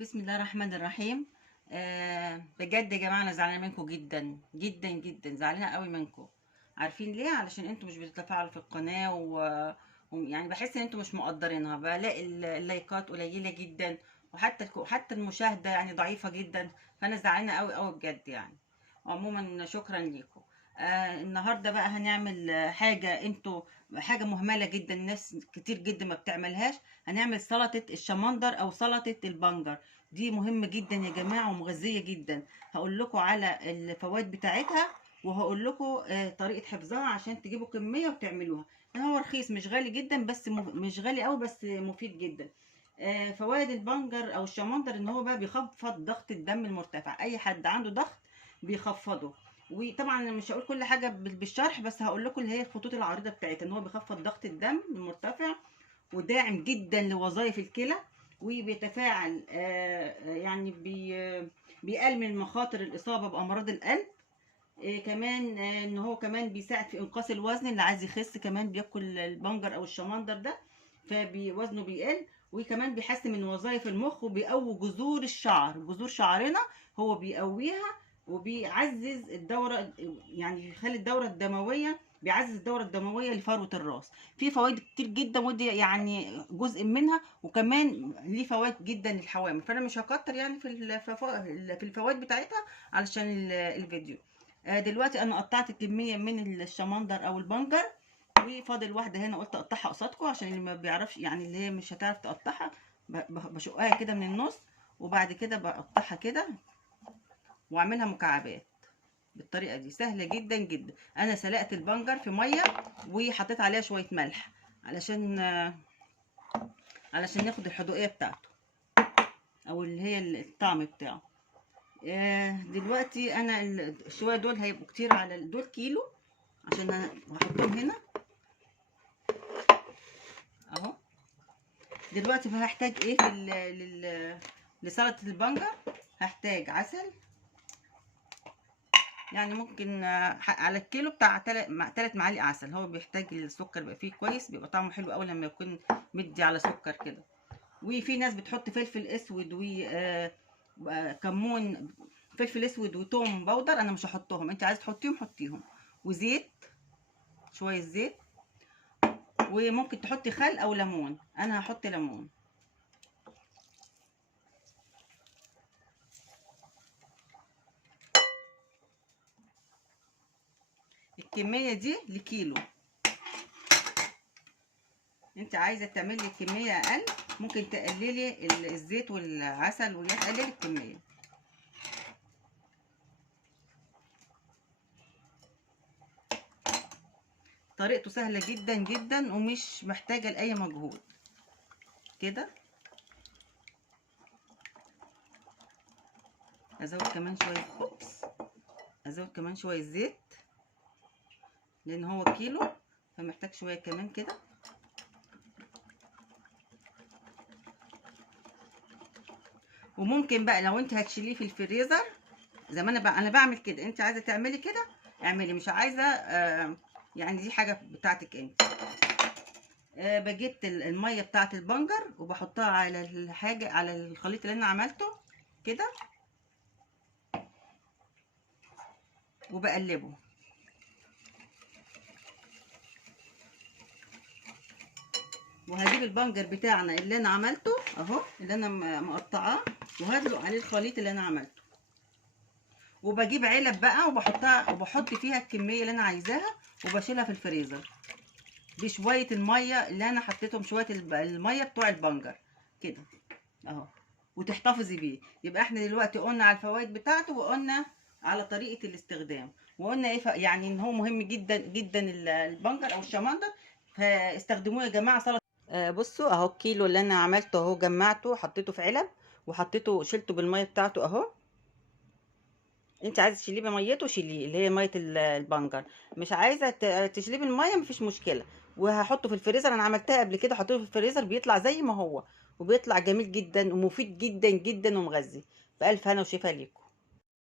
بسم الله الرحمن الرحيم. بجد يا جماعه انا زعلانه منكم جدا جدا جدا، زعلانه قوي منكم. عارفين ليه؟ علشان انتوا مش بتتفاعلوا في القناه يعني بحس ان انتوا مش مقدرينها. بلاقي اللايكات قليله جدا، وحتى حتى المشاهده يعني ضعيفه جدا. فانا زعلانه قوي قوي بجد يعني. عموما شكرا ليكم. النهارده بقى هنعمل حاجه انتوا، حاجه مهمله جدا، ناس كتير جدا ما بتعملهاش. هنعمل سلطه الشمندر او سلطه البنجر. دي مهمة جدا يا جماعة ومغذية جدا. هقول لكم على الفوائد بتاعتها، وهقول لكم طريقة حفظها عشان تجيبوا كمية وتعملوها. هو رخيص مش غالي جدا، بس مش غالي قوي، بس مفيد جدا. فوائد البنجر او الشمندر ان هو بقى بيخفض ضغط الدم المرتفع. اي حد عنده ضغط بيخفضه. وطبعا انا مش هقول كل حاجة بالشرح، بس هقول لكم اللي هي الخطوط العريضة بتاعتها، ان هو بيخفض ضغط الدم المرتفع، وداعم جدا لوظائف الكلى، وبيتفاعل يعني بيقلل من مخاطر الإصابة بأمراض القلب. كمان ان هو كمان بيساعد في انقاص الوزن، اللي عايز يخس كمان بياكل البنجر او الشمندر ده فوزنه بيقل. وكمان بيحسن من وظائف المخ، وبيقوي جذور الشعر، جذور شعرنا هو بيقويها، وبيعزز الدورة، يعني بيخلي الدورة الدموية، بيعزز الدورة الدموية لفروة الراس. في فوائد كتير جدا، ودي يعني جزء منها، وكمان ليه فوائد جدا للحوامل. فانا مش هكتر يعني في الفوائد بتاعتها علشان الفيديو. دلوقتي انا قطعت كميه من الشمندر او البنجر، وفاضل واحده هنا قلت اقطعها قصادكم عشان اللي ما بيعرفش، يعني اللي هي مش هتعرف تقطعها. بشقها كده من النص، وبعد كده بقطعها كده واعملها مكعبات. بالطريقه دي سهله جدا جدا. انا سلقت البنجر في ميه وحطيت عليها شويه ملح علشان ناخد الحدوقيه بتاعته، او اللي هي الطعم بتاعه. دلوقتي انا الشويه دول هيبقوا كتير، على دول كيلو، عشان هحطهم هنا اهو. دلوقتي هحتاج ايه لسلطه البنجر؟ هحتاج عسل، يعني ممكن على الكيلو بتاع 3 معالق عسل. هو بيحتاج السكر بقى فيه كويس، بيبقى طعمه حلو قوي لما يكون مدي على سكر كده. وفي ناس بتحط فلفل اسود وكمون، فلفل اسود وتوم بودر. انا مش هحطهم، انت عايز تحطيهم حطيهم. وزيت، شويه زيت، وممكن تحطي خل او ليمون. انا هحط ليمون. الكميه دي لكيلو. انت عايزه تعملي كميه اقل، ممكن تقللي الزيت والعسل وتقللي الكميه. طريقته سهله جدا جدا ومش محتاجه لاي مجهود. كده ازود كمان شويه ازود كمان شويه زيت، لان هو كيلو فمحتاج شويه كمان كده. وممكن بقى لو انت هتشيليه في الفريزر زي ما انا بعمل كده، انت عايزه تعملي كده اعملي، مش عايزه يعني دي حاجه بتاعتك انت. بجيبت الميه بتاعت البنجر وبحطها على الحاجه، على الخليط اللي انا عملته كده، وبقلبه. وهجيب البنجر بتاعنا اللي انا عملته اهو، اللي انا مقطعاه، وهدلق عليه الخليط اللي انا عملته. وبجيب علب بقى وبحطها، وبحط فيها الكميه اللي انا عايزاها، وبشيلها في الفريزر بشويه الميه اللي انا حطيتهم، شويه الميه بتوع البنجر كده اهو، وتحتفظي بيه. يبقى احنا دلوقتي قلنا على الفوائد بتاعته، وقلنا على طريقه الاستخدام، وقلنا ايه يعني ان هو مهم جدا جدا البنجر او الشمندر. فاستخدموه يا جماعه سلطه. بصوا اهو الكيلو اللي انا عملته اهو، جمعته حطيته في علب، وحطيته شلته بالميه بتاعته اهو. انت عايزه تشيليه بميته شيليه، اللي هي ميه البنجر. مش عايزه تشيليه بالميه مفيش مشكله. وهحطه في الفريزر، انا عملتها قبل كده، حطيته في الفريزر بيطلع زي ما هو، وبيطلع جميل جدا ومفيد جدا جدا ومغذي. فالف هنا وشفا ليكم.